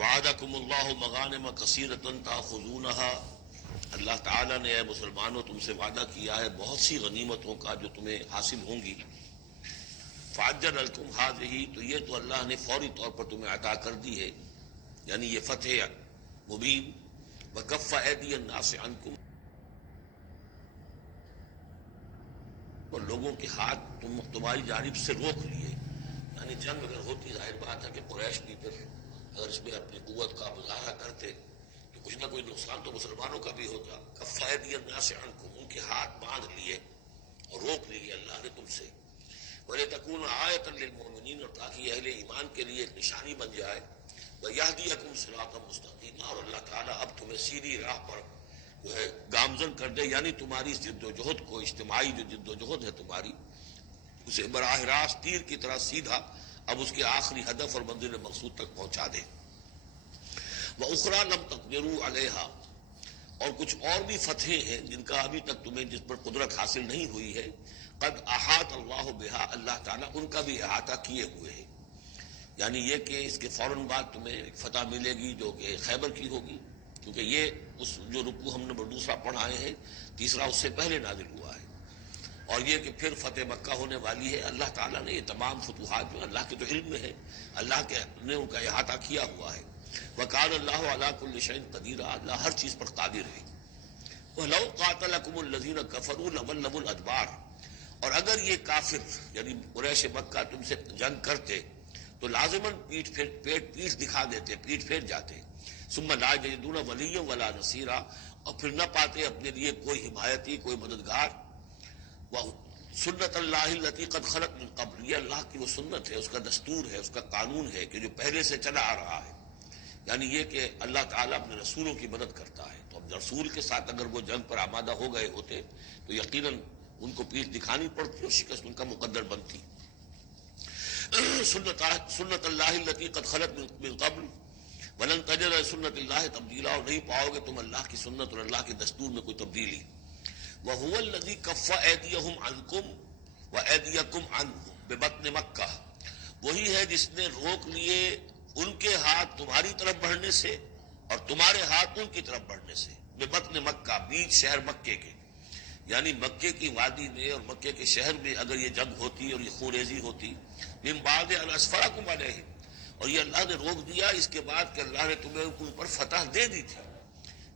وعدکم اللہ مغانم کثیرۃ تاخذونها، اللہ تعالیٰ نے اے مسلمانوں تم سے وعدہ کیا ہے بہت سی غنیمتوں کا جو تمہیں حاصل ہوں گی. فعجل لکم ہذہ، تو یہ تو اللہ نے فوری طور پر تمہیں عطا کر دی ہے، یعنی یہ فتح مبین. وکف ایدی الناس عنکم، اور لوگوں کے ہاتھ تمہاری جانب سے روک لیے. یعنی جنگ اگر ہوتی ظاہر بات ہے کہ قریش بھی پھر اگر اس میں اپنی قوت کا مظاہرہ کرتے تو کچھ نہ کوئی نقصان تو مسلمانوں کا بھی ہوتا. کف ایدی الناس عنکم، ان کے ہاتھ باندھ لیے اور روک لیے اللہ نے تم سے. وَلِتَكُونَ آیَةً لِّلْمُؤْمِنِينَ، اور تاکہ اہل ایمان کے لیے ایک نشانی بن جائے. وَيَهْدِيَكُمْ صِرَاطًا مُسْتَقِيمًا، اور اللہ تعالیٰ اب تمہیں سیدھی راہ پر جو ہے گامزن کر دے، یعنی تمہاری جد و جہد کو، اجتماعی جو جد و جہد ہے تمہاری، اسے براہ راست تیر کی طرح سیدھا اب اس کے آخری ہدف اور منزل مقصود تک پہنچا دے. وَأُخْرَىٰ لَمْ تَقْدِرُوا عَلَيْهَا، اور کچھ اور بھی فتحیں ہیں جن کا ابھی تک تمہیں جس پر قدرت حاصل نہیں ہوئی ہے. قد احاط اللہ بہا، اللہ تعالیٰ ان کا بھی احاطہ کیے ہوئے ہیں. یعنی یہ کہ اس کے فوراً بعد تمہیں ایک فتح ملے گی جو کہ خیبر کی ہوگی، کیونکہ یہ اس جو رکوع ہم نے دوسرا پڑھائے ہیں، تیسرا اس سے پہلے نازل ہوا ہے. اور یہ کہ پھر فتح مکہ ہونے والی ہے. اللہ تعالیٰ نے یہ تمام فتوحات جو اللہ کے تو علم میں ہے، اللہ کے نے ان کا احاطہ کیا ہوا ہے. وَكَانَ اللَّهُ عَلَىٰ كُلِّ شَيْءٍ قَدِيرًا، اللہ ہر چیز پر قادر ہے. وَلَوْ قَاتَلَكُمُ الَّذِينَ كَفَرُوا لَوَلَّوُا الْأَدْبَارَ، اور اگر یہ کافر یعنی قریش مکہ تم سے جنگ کرتے تو لازماً پیٹ دکھا دیتے، پیٹ پھیر جاتے. ثم لا یجدون ولیا ولا نصیرا، اور پھر نہ پاتے اپنے لیے کوئی حمایتی، کوئی مددگار. سنت اللہ التی قد خلت من قبل، یہ اللہ کی وہ سنت ہے، اس کا دستور ہے، اس کا قانون ہے کہ جو پہلے سے چلا آ رہا ہے. یعنی یہ کہ اللہ تعالیٰ اپنے رسولوں کی مدد کرتا ہے. تو اب رسول کے ساتھ اگر وہ جنگ پر آمادہ ہو گئے ہوتے تو یقیناً ان کو پیٹھ دکھانی پڑتی اور شکست ان کا مقدر بنتی. سنت اللہ التی قد خلت من قبل ولن تجد سنت اللہ تبدیلا، اور نہیں پاؤ گے تم اللہ کی سنت اور اللہ کے دستور میں کوئی تبدیلی. وَهُوَ الَّذِي كَفَّ أَيْدِيَهُمْ عَنْكُمْ وَأَيْدِيَكُمْ عَنْهُمْ بِبَطْنِ مَكَّةَ، وہی ہے جس نے روک لیے ان کے ہاتھ تمہاری طرف بڑھنے سے اور تمہارے ہاتھ ان کی طرف بڑھنے سے. بِبَطْنِ مکہ، بیچ شہر مکے کے، یعنی مکے کی وادی میں اور مکے کے شہر میں اگر یہ جنگ ہوتی اور یہ خونریزی ہوتی. من بعد ان اسفرکم علیہم، اور یہ اللہ نے روک دیا اس کے بعد کہ اللہ نے تمہیں ان پر فتح دے دی تھی.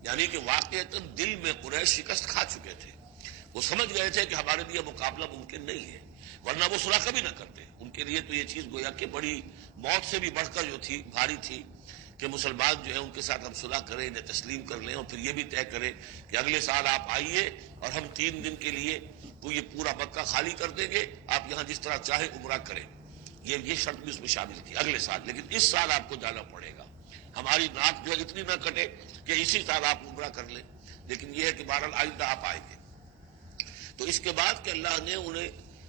یعنی کہ واقعتاً دل میں قریش شکست کھا چکے تھے، وہ سمجھ گئے تھے کہ ہمارے لیے مقابلہ ممکن نہیں ہے، ورنہ وہ صلح کبھی نہ کرتے. ان کے لیے تو یہ چیز گویا کہ بڑی موت سے بھی بڑھ کر جو تھی بھاری تھی کہ مسلمان جو ہے ان کے ساتھ ہم صلح کریں، انہیں تسلیم کر لیں، اور پھر یہ بھی طے کریں کہ اگلے سال آپ آئیے اور ہم 3 دن کے لیے یہ پورا مکہ خالی کر دیں گے، آپ یہاں جس طرح چاہیں عمرہ کریں. یہ شرط بھی اس میں شامل تھی اگلے سال، لیکن اس سال آپ کو جانا پڑے گا. ہماری ناک جو ہے اتنی نہ کٹے کہ اسی سال آپ عمرہ کر لیں، لیکن یہ ہے کہ بہرحال آئندہ آپ آئیں گے. تو اس کے بعد کہ اللہ نے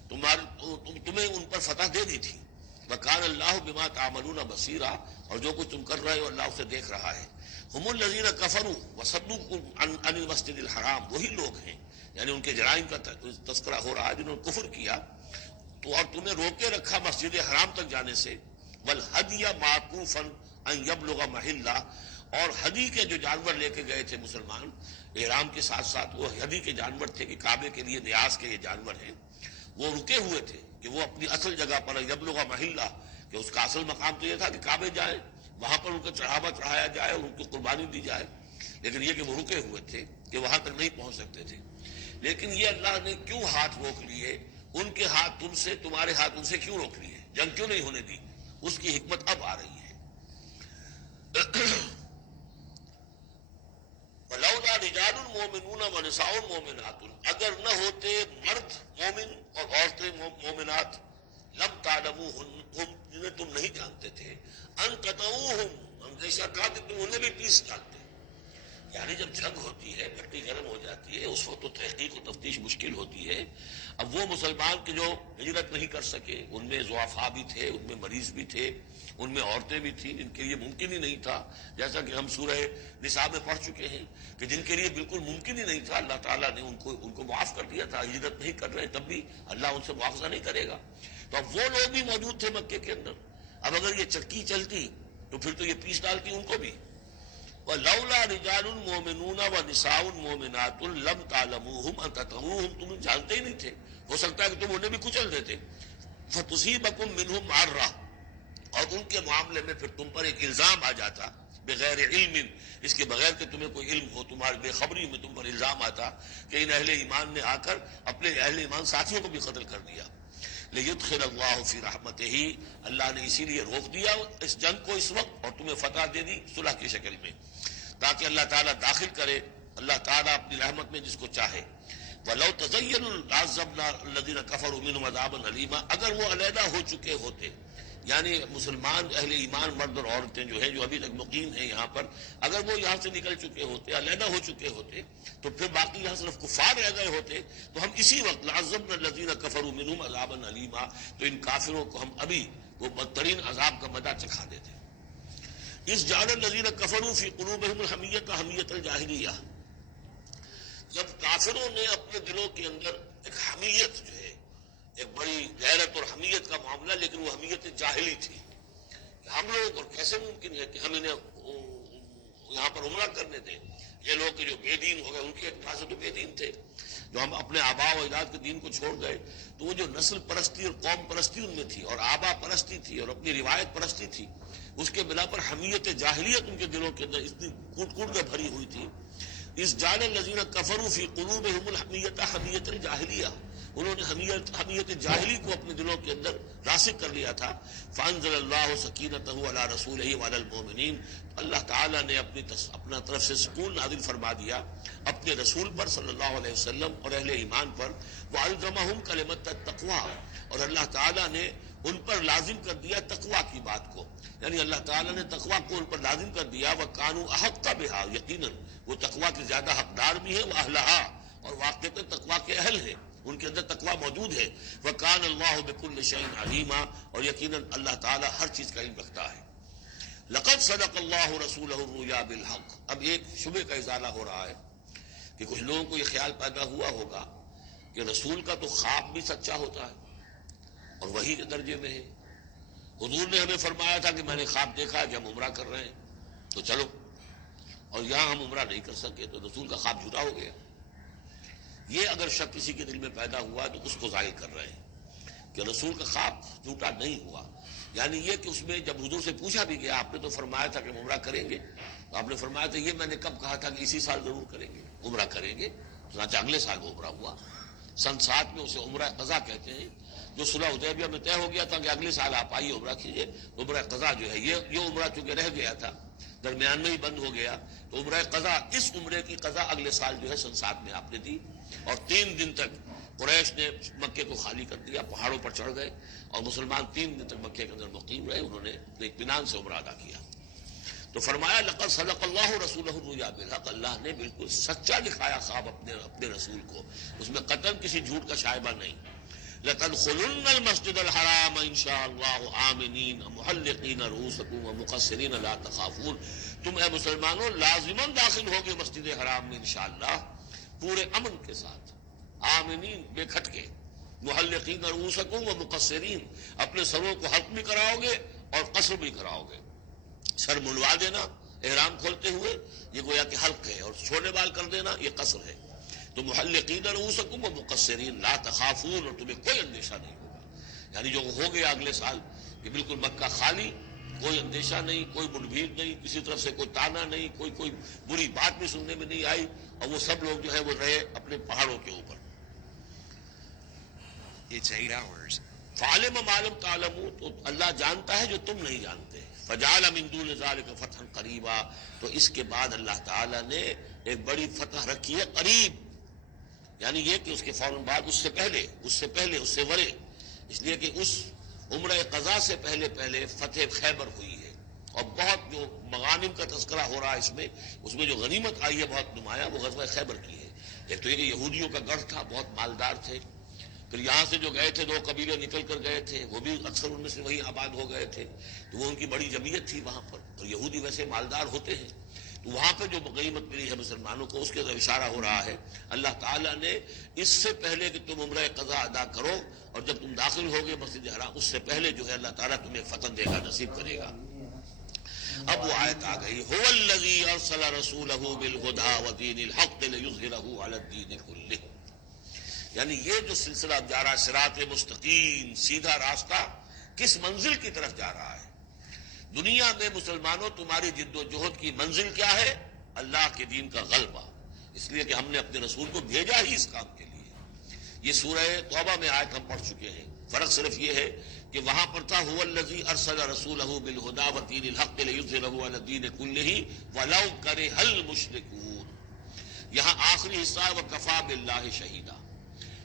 تمہیں ان پر فتح دے دی تھی. وَكَانَ اللَّهُ بِمَا تَعْمَلُونَ بَصِيرًا، اور جو کچھ تم کر رہے ہو اللہ اسے دیکھ رہا ہے. هُمُ الَّذِينَ كَفَرُوا وَصَدُّوكُمْ عَنِ الْمَسْجِدِ الْحَرَامِ، وہی لوگ ہیں، یعنی ان کے جرائم کا تذکرہ ہو رہا ہے جنہوں نے کفر کیا تو، اور تمہیں روکے رکھا مسجد حرام تک جانے سے. وَالْهَدْيَ مَعْكُوفًا أَن يَبْلُغَ مَحِلَّهُ، اور ہدی کے جو جانور لے کے گئے تھے مسلمان احرام کے ساتھ ساتھ، وہ ہدی کے جانور تھے کہ کعبے کے لیے نیاز کے یہ جانور ہیں، وہ رکے ہوئے تھے کہ وہ اپنی اصل جگہ پر یبلغ محلہ، کہ اس کا اصل مقام تو یہ تھا کہ کعبے جائیں، وہاں پر ان کا چڑھاوا چڑھایا جائے اور ان کی قربانی دی جائے. لیکن یہ کہ وہ رکے ہوئے تھے کہ وہاں تک نہیں پہنچ سکتے تھے. لیکن یہ اللہ نے کیوں ہاتھ روک لیے ان کے ہاتھ تم سے، تمہارے ہاتھ ان سے کیوں روک لیے، جنگ کیوں نہیں ہونے دی، اس کی حکمت اب آ رہی ہے. وَلَوْلَا رِجَالٌ مُؤْمِنُونَ وَنِسَاءٌ مُؤْمِنَاتٌ، اگر نہ ہوتے مرد مومن اور عورتیں مومنات، لم تعلموہم، جنہیں تم نہیں جانتے تھے، ان تطؤوہم، اندیشہ تھا کہ تم انہیں بھی پیس ڈالتے. یعنی جب جنگ ہوتی ہے، بھٹی گرم ہو جاتی ہے، اس وقت تو تحقیق و تفتیش مشکل ہوتی ہے. اب وہ مسلمان کے جو ہجرت نہیں کر سکے، ان میں ضعفاء بھی تھے، ان میں مریض بھی تھے، ان میں عورتیں بھی تھیں جن کے لیے ممکن ہی نہیں تھا، جیسا کہ ہم سورہ نساء میں پڑھ چکے ہیں کہ جن کے لیے بالکل ممکن ہی نہیں تھا، اللہ تعالیٰ نے ان کو معاف کر دیا تھا. ہجرت نہیں کر رہے تب بھی اللہ ان سے معاوضہ نہیں کرے گا. تو اب وہ لوگ بھی موجود تھے مکے کے اندر. اب اگر یہ چکی چلتی تو پھر تو یہ پیس ڈالتی ان کو بھی. وَلَوْلَا رِجَالٌ مُؤْمِنُونَ وَنِسَاءٌ مُؤْمِنَاتٌ لَمْ تَعْلَمُوهُمْ أَن تَطَئُوهُمْ، تم جانتے ہی نہیں تھے، ہو سکتا ہے کہ تم انہیں بھی کچل دیتے. فَتُصِيبَكُم مِّنْهُمْ مَعَرَّةٌ، اور ان کے معاملے میں پھر تم پر ایک الزام آ جاتا بغیر علم، اس کے بغیر کہ تمہیں کوئی علم ہو، تمہاری بے خبری میں تم پر الزام آتا کہ ان اہل ایمان نے آ کر اپنے اہل ایمان ساتھیوں کو بھی قتل کر دیا. لیدخل اللہ فی رحمتہ، اللہ نے اسی لیے روک دیا اس جنگ کو اس وقت اور تمہیں فتح دے دی صلح کی شکل میں، تاکہ اللہ تعالیٰ داخل کرے اللہ تعالیٰ اپنی رحمت میں جس کو چاہے. وَلَوْ تَزَيَّنُوا لَعَذَّبْنَا الَّذِينَ كَفَرُوا مِنْهُمْ عَذَابًا أَلِيمًا، اگر وہ علیحدہ ہو چکے ہوتے، یعنی مسلمان اہل ایمان مرد اور عورتیں جو ہیں جو ابھی تک مقیم ہیں یہاں پر، اگر وہ یہاں سے نکل چکے ہوتے، علیحدہ ہو چکے ہوتے، تو پھر باقی یہاں صرف کفار رہ گئے ہوتے، تو ہم اسی وقت لَعَذَّبْنَا الَّذِينَ كَفَرُوا مِنْهُمْ عَذَابًا أَلِيمًا، تو ان کافروں کو ہم ابھی وہ بدترین عذاب کا مزہ چکھا دیتے. اس جعل الذین کفروا فی قلوبہم الحمیۃ حمیۃ الجاہلیہ، جب کافروں نے اپنے دلوں کے اندر ایک حمیت جو ہے، ایک بڑی غیرت اور حمیت کا معاملہ، لیکن وہ حمیت جاہلی تھی کہ ہم لوگ، اور کیسے ممکن ہے کہ ہم انہیں یہاں پر عمرہ کرنے دیں، یہ لوگ جو بے دین ہو گئے، ان کے اعتبار سے تو بے دین تھے، جو ہم اپنے آبا و اجداد کے دین کو چھوڑ گئے، تو وہ جو نسل پرستی اور قوم پرستی ان میں تھی، اور آبا پرستی تھی، اور اپنی روایت پرستی تھی، اس کے بنا پر حمیت جاہلیت ان کے دلوں کے اندر اتنی کوٹ کوٹ کے بھری ہوئی تھی. اس جعل الذین کفروا فی قلوبہم الحمیۃ حمیۃ الجاہلیہ، انہوں نے حمیت جاہلی کو اپنے دلوں کے اندر راسخ کر لیا تھا. فانزل اللہ سکینتہ علی رسولہ وعلی المؤمنین، اللہ تعالیٰ نے اپنا طرف سے سکون نازل فرما دیا اپنے رسول پر صلی اللہ علیہ وسلم اور اہل ایمان پر. وَأَلْزَمَهُمْ كَلِمَةَ التَّقْوَىٰ، اور اللہ تعالیٰ نے ان پر لازم کر دیا تقویٰ کی بات کو، یعنی اللہ تعالیٰ نے تقویٰ کو ان پر لازم کر دیا. وَكَانُوا أَحَقَّ بِهَا، یقیناً وہ تقویٰ کے زیادہ حقدار بھی ہیں، وَأَهْلَهَا، اور واقعتاً تقویٰ کے اہل ہیں، ان کے اندر تقویٰ موجود ہے. وَكَانَ اللَّهُ بِكُلِّ شَيْءٍ عَلِيمًا، اور یقیناً اللہ تعالیٰ ہر چیز کا علم رکھتا ہے. لَقَدْ صَدَقَ اللَّهُ رَسُولَهُ الرُّؤْيَا بِالْحَقِّ، اب ایک شبہ کا ازالہ ہو رہا ہے کہ کچھ لوگوں کو یہ خیال پیدا ہوا ہوگا کہ رسول کا تو خواب بھی سچا ہوتا ہے اور وہی کے درجے میں ہے. حضور نے ہمیں فرمایا تھا کہ میں نے خواب دیکھا کہ ہم عمرہ کر رہے ہیں تو چلو، اور یہاں ہم عمرہ نہیں کر سکے تو رسول کا خواب جھوٹا ہو گیا. یہ اگر شک کسی کے دل میں پیدا ہوا تو اس کو ظاہر کر رہے ہیں کہ رسول کا خواب جھوٹا نہیں ہوا. یعنی یہ کہ اس میں جب حضور سے پوچھا بھی گیا آپ نے تو فرمایا تھا کہ ہم عمرہ کریں گے، تو آپ نے فرمایا تھا یہ میں نے کب کہا تھا کہ اسی سال ضرور کریں گے، عمرہ کریں گے. چنانچہ اگلے سال وہ عمرہ ہوا. سن 7 میں اسے عمرہ قضا کہتے ہیں، جو صلح حدیبیہ میں طے ہو گیا تھا کہ اگلے سال آپ آئیے عمرہ کیجیے. عمرہ قضا جو ہے یہ عمرہ چونکہ رہ گیا تھا، درمیان میں ہی بند ہو گیا، تو عمرہ قضا، اس عمرے کی قضا اگلے سال جو ہے سن 7 میں آپ نے دی. اور 3 دن تک قریش نے مکے کو خالی کر دیا، پہاڑوں پر چڑھ گئے، اور مسلمان 3 دن تک مکے کے اندر مقیم رہے. انہوں نے اطمینان سے عمرہ ادا کیا. تو فرمایا لقد صدق اللہ رسولہ الرؤیا بالحق، اللہ نے بالکل سچا دکھایا خواب اپنے رسول کو، اس میں قطعاً کسی جھوٹ کا شائبہ نہیں. لتدخلن المسجد الحرام ان شاء اللہ آمنین محلقین رؤوسکم ومقصرین لا تخافون، تم اے مسلمانوں لازماً داخل ہوگے مسجد حرام میں انشاءاللہ پورے امن کے ساتھ، آمنین بے کھٹکے، محلقین رؤوسکم ومقصرین، اپنے سروں کو حلق بھی کراؤ گے اور قصر بھی کراؤ گے. سر منڈوا دینا احرام کھولتے ہوئے یہ گویا کہ حلق ہے، اور چھوٹے بال کر دینا یہ قصر ہے. تو محلقین رؤوسکم ومقصرین لا تخافون، اور تمہیں کوئی اندیشہ نہیں ہوگا. یعنی جو ہو گیا اگلے سال کہ بالکل مکہ خالی، کوئی اندیشہ نہیں، کوئی مڈ بھیڑ نہیں، کسی طرف سے کوئی تانا نہیں، کوئی بری بات بھی سننے میں نہیں آئی، اور وہ سب لوگ جو ہے وہ رہے اپنے پہاڑوں کے اوپر. فعلم ما لم تعلموا، تو اللہ جانتا ہے جو تم نہیں جانتے. فجعل من دون ذلك فتحا قریبا، تو اس کے بعد اللہ تعالیٰ نے ایک بڑی فتح رکھی ہے قریب، یعنی یہ کہ اس کے فوراً بعد اس سے پہلے ورے، اس لیے کہ اس عمرہ قضا سے پہلے فتح خیبر ہوئی ہے. اور بہت جو مغانم کا تذکرہ ہو رہا ہے اس میں جو غنیمت آئی ہے بہت نمایاں، وہ غزوہ خیبر کی ہے. ایک تو یہ کہ یہودیوں کا گڑھ تھا، بہت مالدار تھے. پھر یہاں سے جو گئے تھے 2 قبیلے نکل کر گئے تھے، وہ بھی اکثر ان میں سے وہی آباد ہو گئے تھے، تو وہ ان کی بڑی جمعیت تھی وہاں پر، اور یہودی ویسے مالدار ہوتے ہیں. تو وہاں پہ جو غنیمت ملی ہے مسلمانوں کو، اس کے طرف اشارہ ہو رہا ہے. اللہ تعالیٰ نے اس سے پہلے کہ تم عمرہ قضا ادا کرو، اور جب تم داخل ہوگے مسجد حرام، اس سے پہلے جو ہے اللہ تعالیٰ تمہیں فتح دے گا، نصیب کرے گا. اب وہ آیت آ گئی هو الذی ارسل رسولہ بالہدی ودین الحق لیظہرہ علی الدین کلہ. یعنی یہ جو سلسلہ جا رہا ہے صراط مستقیم سیدھا راستہ کس منزل کی طرف جا رہا ہے؟ دنیا میں مسلمانوں تمہاری جد و جہد کی منزل کیا ہے؟ اللہ کے دین کا غلبہ. اس لیے کہ ہم نے اپنے رسول کو بھیجا ہی اس کام کے لیے. یہ سورہ توبہ میں آیت ہم پڑھ چکے ہیں. فرق صرف یہ ہے کہ وہاں پر تھا هو الذی ارسل رسولہ بالہدی ودین الحق لیظہرہ علی الدین کلہ ولو کرہ المشرکون. یہاں آخری حصہ ہے وکفی باللہ شہیدا.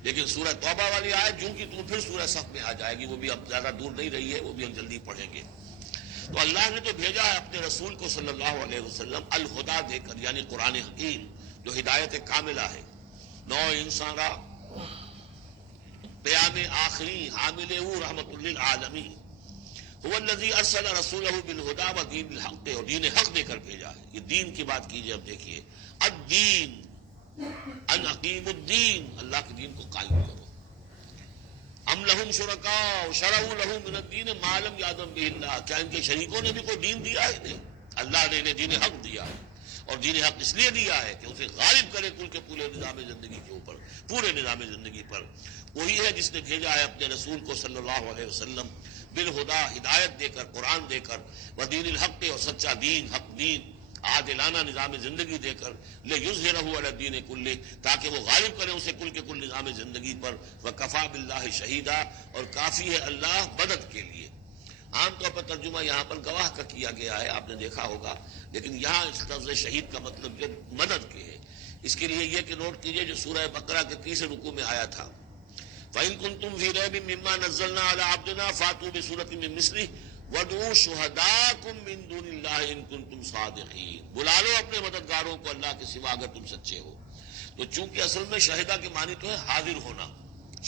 لیکن سورہ توبہ والی آیت جوں کی تم پھر سورہ صف میں آ جائے گی، وہ بھی اب زیادہ دور نہیں رہی ہے، وہ بھی ہم جلدی پڑھیں گے. تو اللہ نے تو بھیجا ہے اپنے رسول کو صلی اللہ علیہ وسلم الہدا دے کر، یعنی قرآن حکیم جو ہدایت کاملہ ہے. نو انسان را پیام آخری حامل او رحمت للعالمین. هو الذی ارسل رسولہ بالہدی ودین الحق، اور دین حق دے کر بھیجا ہے. یہ دین کی بات کیجئے. اب دیکھیے الدین ان اقیم الدین، اللہ کے دین کو قائم کرو. ام لہم شرکاء شرعوا لہم من الدین ما لم یأذن بہ اللہ، کیا ان کے شریکوں نے بھی کوئی دین دیا ہے؟ نہیں، اللہ نے انہیں دین حق دیا ہے. اور دین حق اس لیے دیا ہے کہ اسے غالب کرے کل کے پورے نظام زندگی کے اوپر، پورے نظام زندگی پر. وہی ہے جس نے بھیجا ہے اپنے رسول کو صلی اللہ علیہ وسلم بالہدا، ہدایت دے کر، قرآن دے کر، ودین الحق، اور سچا دین، حق دین، عادلانہ نظام زندگی دے کر، لیظہرہ علی الدین کلہ، تاکہ وہ غالب کرے اسے کل کے کل نظام زندگی پر. وکفی باللہ شہیدا، اور کافی ہے اللہ مدد کے لیے. عام طور پر ترجمہ یہاں پر گواہ کا کیا گیا ہے، آپ نے دیکھا ہوگا، لیکن یہاں اس لفظ شہید کا مطلب جو مدد کے ہے. اس کے لیے یہ کہ نوٹ کیجئے جو سورہ بقرہ کے تیسرے رکوع میں آیا تھا فَإِن كُنتُمْ فِي رَيْبٍ مِّمَّا نَزَّلْنَا عَلَىٰ عَبْدِنَا فَأْتُوا بِسُورَةٍ مِّن مِّثْلِهِ وَادْعُوا شُهَدَاءَكُم مِّن دُونِ اللَّهِ إِن كُنتُمْ صَادِقِينَ. بلا لو اپنے مددگاروں کو اللہ کے سوا اگر تم سچے ہو. تو چونکہ اصل میں شہیدہ کے معنی تو ہے حاضر ہونا.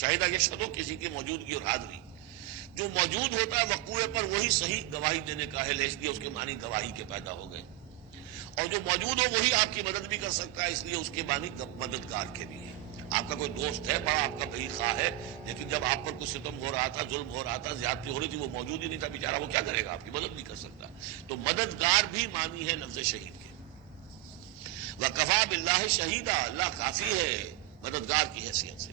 شہیدہ یشہد، کسی کی موجودگی اور حاضری. جو موجود ہوتا ہے وقوع پر وہی صحیح گواہی دینے کا ہے، اس لیے اس کے معنی گواہی کے پیدا ہو گئے. اور جو موجود ہو وہی آپ کی مدد بھی کر سکتا ہے، اس لیے اس کے معنی مددگار کے بھی ہے. آپ کا کوئی دوست ہے، بڑا آپ کا بھائی خواہ ہے، لیکن جب آپ پر کچھ ستم ہو رہا تھا، ظلم ہو رہا تھا، زیادتی ہو رہی تھی، وہ موجود ہی نہیں تھا بیچارہ، وہ کیا کرے گا؟ آپ کی مدد نہیں کر سکتا. تو مددگار بھی معنی ہے لفظ شہید کے. وَكَفَىٰ بِاللَّهِ شَهِيدًا، اللہ کافی ہے مددگار کی حیثیت سے.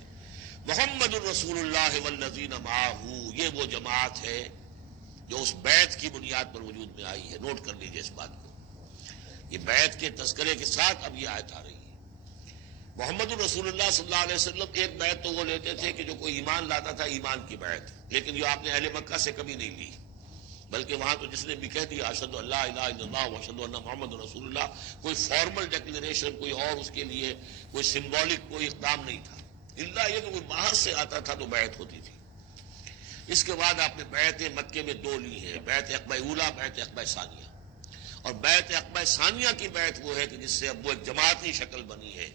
محمد الرسول اللہ والذین معہ، یہ وہ جماعت ہے جو اس بیعت کی بنیاد پر وجود میں آئی ہے. نوٹ کر لیجیے اس بات کو. یہ بیعت کے تذکرے کے ساتھ اب یہ آیت آ رہی ہے. محمد الرسول اللہ صلی اللہ علیہ وسلم ایک بیعت تو وہ لیتے تھے کہ جو کوئی ایمان لاتا تھا ایمان کی بیعت، لیکن جو آپ نے اہل مکہ سے کبھی نہیں لی، بلکہ وہاں تو جس نے بھی کہہ دیا اشہد ان لا الہ الا اللہ واشہد ان محمد رسول اللہ، کوئی فارمل ڈیکلریشن، کوئی اور اس کے لیے کوئی سمبولک کوئی اقدام نہیں تھا، اللہ یہ کہ کوئی باہر سے آتا تھا تو بیعت ہوتی تھی. اس کے بعد آپ نے بیعت مکے میں دو لی ہیں، بیعت عقبہ اولیٰ، بیعت عقبہ ثانیہ. اور بیعت عقبہ ثانیہ کی بیعت وہ ہے کہ جس سے اب وہ ایک جماعتی شکل بنی ہے،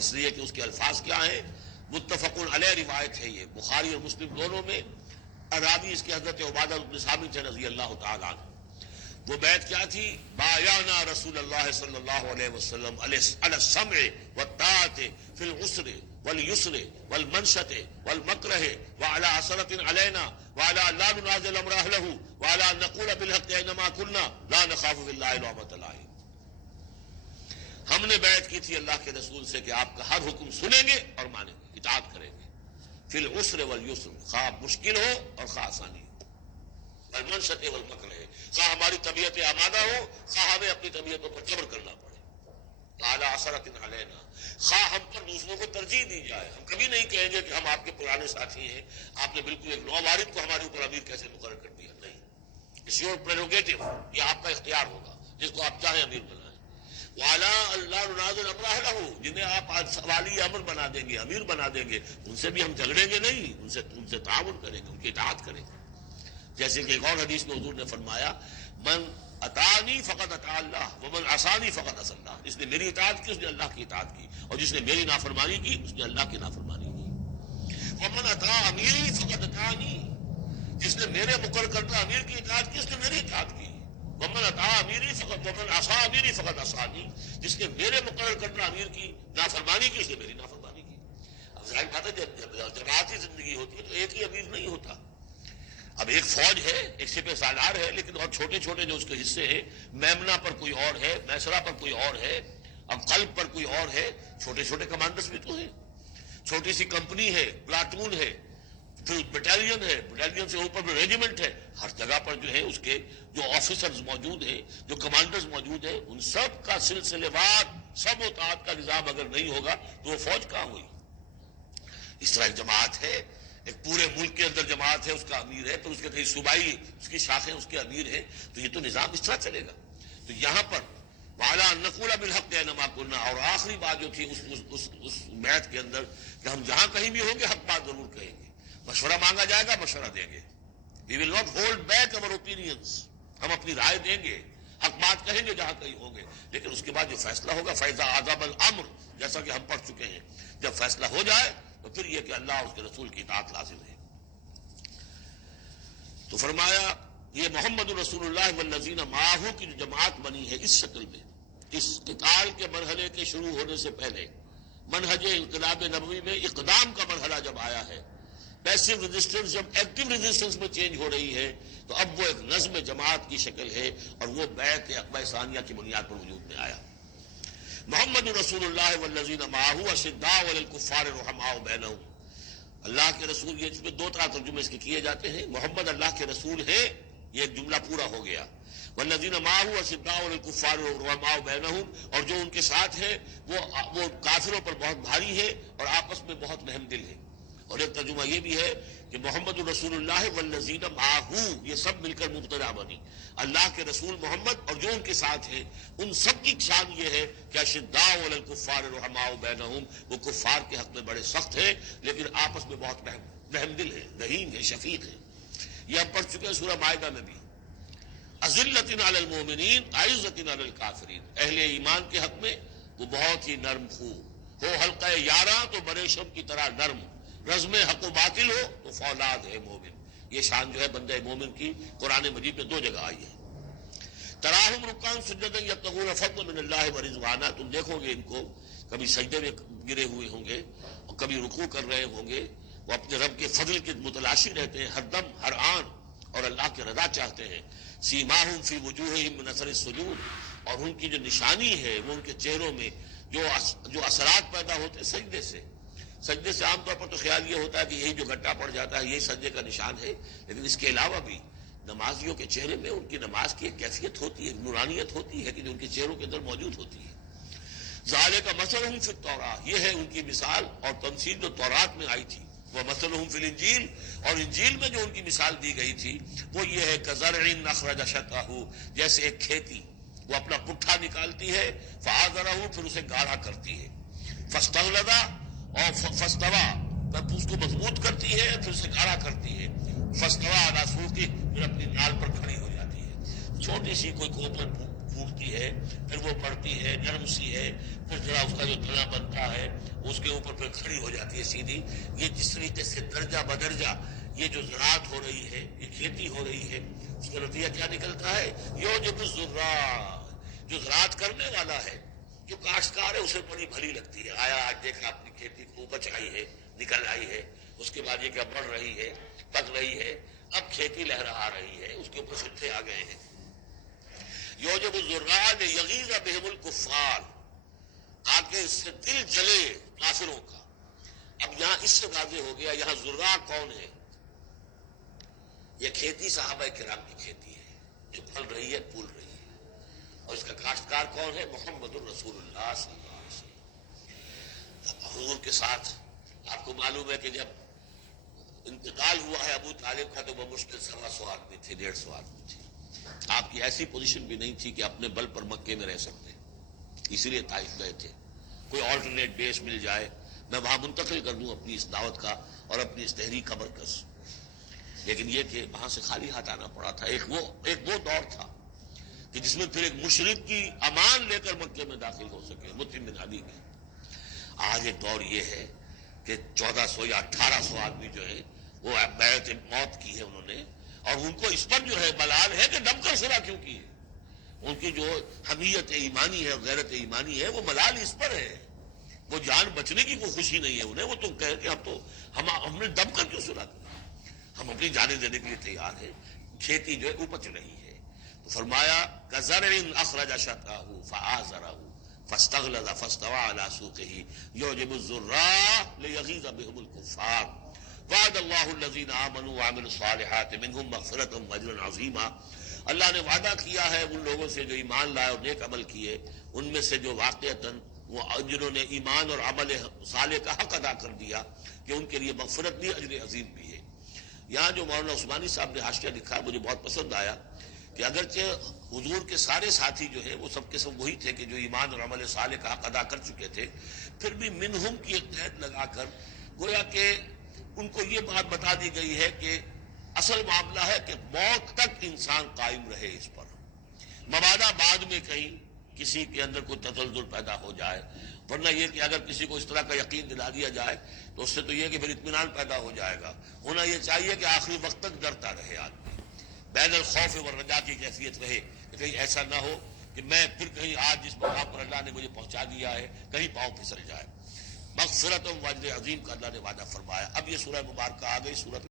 اس لیے کہ اس کے الفاظ کیا ہیں؟ متفق علیہ روایت ہے، یہ بخاری اور مسلم دونوں میں. راوی اس کے حضرت عبادہ بن صامت رضی اللہ تعالیٰ عنہ. وہ بیعت کیا تھی؟ بایعنا رسول اللہ صلی اللہ علیہ وسلم علی السمع والطاعۃ فی العسر والیسر والمنشط والمکرہ وعلی عثرۃ علینا وعلی ان لا ننازل امر اہلہ وعلی ان نقول بالحق اینما کنا لا نخاف فی اللہ لومۃ لائم. ہم نے بیعت کی تھی اللہ کے رسول سے کہ آپ کا ہر حکم سنیں گے اور مانیں گے، اطاعت کریں گے. فی العسر والیسر، خواہ مشکل ہو اور خواہ آسانی ہو. والمنشط والمکرہ، خواہ ہماری طبیعت آمادہ ہو، خواہ ہمیں اپنی طبیعتوں پر صبر کرنا پڑے. اعلی عثرۃ علینا، خواہ ہم پر دوسروں کو ترجیح دی جائے. ہم کبھی نہیں کہیں گے کہ ہم آپ کے پرانے ساتھی ہیں، آپ نے بالکل ایک نووارد کو ہمارے اوپر امیر کیسے مقرر کر دیا. نہیں، اٹس یور پریروگیٹو، یہ آپ کا اختیار ہوگا، جس کو آپ چاہیں امیر بنائیں. وعلی اللہ ننازل امر اہلہ، جنہیں آپ والی امر بنا دیں گے، امیر بنا دیں گے، ان سے بھی ہم جھگڑیں گے نہیں، ان سے تعاون کریں گے، ان کی اطاعت کریں گے. جیسے کہ ایک اور حدیث میں حضور نے فرمایا من اطاعنی فقد اطاع اللہ ومن عصانی فقد عصی اللہ. جس نے میری اطاعت کی اس نے اللہ کی اطاعت کی، اور جس نے میری نافرمانی کی اس نے اللہ کی نافرمانی کی. ومن اطاع امیری فقد اطاعنی، جس نے میرے مقرر کردہ امیر کی اطاعت کی اس نے میری اطاعت کی. ومن اطاع امیری فقد ومن عصا امیری فقد عصانی، جس نے میرے مقرر کردہ امیر کی نافرمانی کی اس نے میری نافرمانی کی. اب ظاہر بات ہے جب جماعتی زندگی ہوتی ہے تو ایک ہی امیر نہیں ہوتا. اب ایک فوج ہے، ایک سپہ سالار ہے، لیکن اور چھوٹے چھوٹے جو اس کے حصے ہیں، میمنا پر کوئی اور ہے، میسرا پر کوئی اور ہے، اب قلب پر کوئی اور ہے، چھوٹے چھوٹے کمانڈرز بھی تو ہیں، چھوٹی سی کمپنی ہے، پلاٹون ہے، پھر بٹالین ہے، بٹالین سے اوپر ریجیمنٹ ہے، ہر جگہ پر جو ہے اس کے جو آفیسرز موجود ہیں، جو کمانڈرز موجود ہیں، ان سب کا سلسلے وار سب اطاعت کا نظام اگر نہیں ہوگا تو وہ فوج کہاں ہوئی؟ اس طرح ایک جماعت ہے، ایک پورے ملک کے اندر جماعت ہے، اس کا امیر ہے، پھر اس کے کئی صوبائی اس کی شاخیں اس کے امیر ہیں، تو یہ تو نظام اس طرح چلے گا۔ تو یہاں پر وَعَلَىٰ أَن نَّقُولَ بِالْحَقِّ أَيْنَمَا كُنَّا، اور آخری بات جو تھی اس بیعت کے اندر کہ ہم جہاں کہیں بھی ہوں گے حق بات ضرور کہیں گے، مشورہ مانگا جائے گا مشورہ دیں گے، we will not hold back over opinions, ہم اپنی رائے دیں گے، حق بات کہیں گے جہاں کہیں ہوں گے، لیکن اس کے بعد جو فیصلہ ہوگا فَإِذَا عَزَمَ الْأَمْرُ، جیسا کہ ہم پڑھ چکے ہیں، جب فیصلہ ہو جائے تو پھر یہ کہ اللہ اور اس کے رسول کی اطاعت لازم ہے۔ تو فرمایا یہ محمد رسول اللہ والذین معہ کی جو جماعت بنی ہے اس شکل میں، اس قتال کے مرحلے کے شروع ہونے سے پہلے، منہج انقلاب نبوی میں اقدام کا مرحلہ جب آیا ہے، پیسو ریزسٹنس جب ایکٹیو ریزسٹنس میں چینج ہو رہی ہے، تو اب وہ ایک نظم جماعت کی شکل ہے، اور وہ بیعت عقبہ ثانیہ کی بنیاد پر وجود میں آیا۔ محمد رسول اللہ والذین معہ اشداء علی الکفار رحماء بینہم، اللہ کے رسول، یہ اس میں دو طرح ترجمے اس کے کیے جاتے ہیں، محمد اللہ کے رسول ہے، یہ ایک جملہ پورا ہو گیا، والذین معہ اشداء علی الکفار رحماء بینہم، اور جو ان کے ساتھ ہے وہ کافروں پر بہت بھاری ہے اور آپس میں بہت رحم دل ہے۔ اور ایک ترجمہ یہ بھی ہے کہ محمد رسول اللہ والذین معہ، یہ سب مل کر مبتدا بنی، اللہ کے رسول محمد اور جو ان کے ساتھ ہیں، ان سب کی شان یہ ہے کہ اشداء علی الکفار رحماء بینہم، وہ کفار کے حق میں بڑے سخت ہیں لیکن آپس میں بہت رحم دل ہے، رحیم ہے، شفیق ہے۔ یہ ہم پڑھ چکے ہیں سورہ مائدہ میں بھی، اذلۃ علی المؤمنین اعزۃ علی الکافرین، اہل ایمان کے حق میں وہ بہت ہی نرم خو ہو، حلقہ یاراں تو بریشم کی طرح نرم، رزم حق و باطل ہو تو فولاد ہے مومن۔ یہ شان جو ہے بندہ مومن کی قرآن مجید میں دو جگہ آئی ہے۔ تراہم رکعاً سجدا یبتغون فضلا من اللہ ورضوانا، تم دیکھو گے ان کو کبھی سجدے میں گرے ہوئے ہوں گے اور کبھی رکوع کر رہے ہوں گے، وہ اپنے رب کے فضل کے متلاشی رہتے ہیں ہر دم ہر آن، اور اللہ کی رضا چاہتے ہیں۔ سیماہم فی وجوہہم من اثر السجود، اور ان کی جو نشانی ہے وہ ان کے چہروں میں جو اثرات پیدا ہوتے ہیں سجدے سے۔ سجدے سے عام طور پر تو خیال یہ ہوتا ہے کہ یہی جو گھٹا پڑ جاتا ہے یہی سجدے کا نشان ہے، لیکن اس کے علاوہ بھی نمازیوں کے چہرے میں ان کی نماز کی ایک کیفیت ہوتی ہے، ایک نورانیت ہوتی ہے کہ جو ان کے چہروں کے اندر موجود ہوتی ہے۔ ذالک مثلہم فی التوراۃ، یہ ہے ان کی مثال اور تمثیل جو تورات میں آئی تھی، وہ مثلہم فی الانجیل، اور انجیل میں جو ان کی مثال دی گئی تھی وہ یہ ہے کزرع اخرج شطأہ، جیسے ایک کھیتی وہ اپنا پٹھا نکالتی ہے، فآزرہ، پھر اسے گاڑھا کرتی ہے، فاستغلظ، اور فاستویٰ، اس کو مضبوط کرتی ہے، پھر اسے گاڑھا کرتی ہے، فاستویٰ علی سوقہ، پھر اپنی نال پر کھڑی ہو جاتی ہے۔ چھوٹی سی کوئی کوپر پھوٹتی ہے، پھر وہ بڑھتی ہے، نرم سی ہے، پھر ذرا اس کا جو تنا بنتا ہے اس کے اوپر پھر کھڑی ہو جاتی ہے سیدھی۔ یہ جس طریقے سے درجہ بدرجہ یہ جو زراعت ہو رہی ہے، یہ کھیتی ہو رہی ہے، اس کا نتیجہ کیا نکلتا ہے؟ یعجب الزراع، جو زراعت کرنے والا ہے، جو کاشتکار ہے، اسے بڑی بھلی لگتی ہے۔ آیا آج دیکھا اپنی کھیتی کو اپج آئی ہے، نکل آئی ہے، اس کے بعد یہ کیا بڑھ رہی ہے، پک رہی ہے، اب کھیتی لہرا رہی ہے، اس کے اوپر سٹھے آ گئے ہیں۔ یعجب الزراع لیغیظ بہم الکفار، تاکہ اس سے دل جلے کافروں کا۔ اب یہاں اس سے واضح ہو گیا یہاں زراع کون ہے؟ یہ کھیتی صحابہ کرام کی کھیتی ہے جو پھل رہی ہے، پھول رہی ہے، اور اس کا کاشتکار کون ہے؟ محمد الرسول اللہ صلی اللہ علیہ وسلم۔ حضور کے ساتھ آپ کو معلوم ہے کہ جب انتقال ہوا ہے ابو طالب کا تو وہ مشکل 125 آدمی تھے، 150 آدمی تھے۔ آپ کی ایسی پوزیشن بھی نہیں تھی کہ اپنے بل پر مکے میں رہ سکتے، اسی لیے طائف گئے تھے، کوئی آلٹرنیٹ بیس مل جائے میں وہاں منتقل کر دوں اپنی اس دعوت کا اور اپنی اس تحریک کا مرکز، لیکن یہ کہ وہاں سے خالی ہاتھ آنا پڑا تھا۔ ایک وہ دور تھا کہ جس میں پھر ایک مشرک کی امان لے کر مکے میں داخل ہو سکے، مطعم بن عدی کی۔ آج ایک دور یہ ہے کہ 1400 یا 1800 آدمی جو ہے وہ بیعت موت کی ہے انہوں نے، اور ان کو اس پر جو ہے ملال ہے کہ دم کر صلح کیوں کی ہے، ان کی جو حمیت ایمانی ہے، غیرت ایمانی ہے، وہ ملال اس پر ہے، وہ جان بچنے کی کوئی خوشی نہیں ہے انہیں، وہ تو کہہ کہ ہم نے دم کر کیوں صلح کی۔ ہم اپنی جانیں دینے کے لیے تیار ہیں، کھیتی جو ہے اپج رہی ہے۔ تو فرمایا کزرع اخرج شطأہ فآزرہ فاستغلظ فاستوى على سوقه يعجب الزراع ليغيظ بهم الكفار وعد الله الذين آمنوا وعملوا الصالحات منهم مغفرة واجرا عظیما۔ اللہ نے وعدہ کیا ہے ان لوگوں سے جو ایمان لائے اور نیک عمل کیے، ان میں سے جو واقعتاً جنہوں نے ایمان اور عمل صالح کا حق ادا کر دیا، کہ ان کے لیے مغفرت بھی، اجر عظیم بھی ہے۔ یہاں جو مولانا عثمانی صاحب نے حاشیہ لکھا مجھے بہت پسند آیا، کہ اگرچہ حضور کے سارے ساتھی جو ہیں وہ سب کے سب وہی تھے کہ جو ایمان اور عمل صالح کا حق ادا کر چکے تھے، پھر بھی منہم کی ایک قید لگا کر گویا کہ ان کو یہ بات بتا دی گئی ہے کہ اصل معاملہ ہے کہ موت تک انسان قائم رہے اس پر، مبادا بعد میں کہیں کسی کے اندر کوئی تزلزل پیدا ہو جائے، ورنہ یہ کہ اگر کسی کو اس طرح کا یقین دلا دیا جائے تو اس سے تو یہ کہ پھر اطمینان پیدا ہو جائے گا۔ ہونا یہ چاہیے کہ آخری وقت تک ڈرتا رہے آدمی، بین الخوف والرجا کی کیفیت رہے، کہ کہیں ایسا نہ ہو کہ میں پھر کہیں آج جس مقام پر اللہ نے مجھے پہنچا دیا ہے کہیں پاؤں پھسل جائے۔ مغفرت و واجر عظیم کا اللہ نے وعدہ فرمایا۔ اب یہ سورہ مبارکہ آ گئی، سورۃ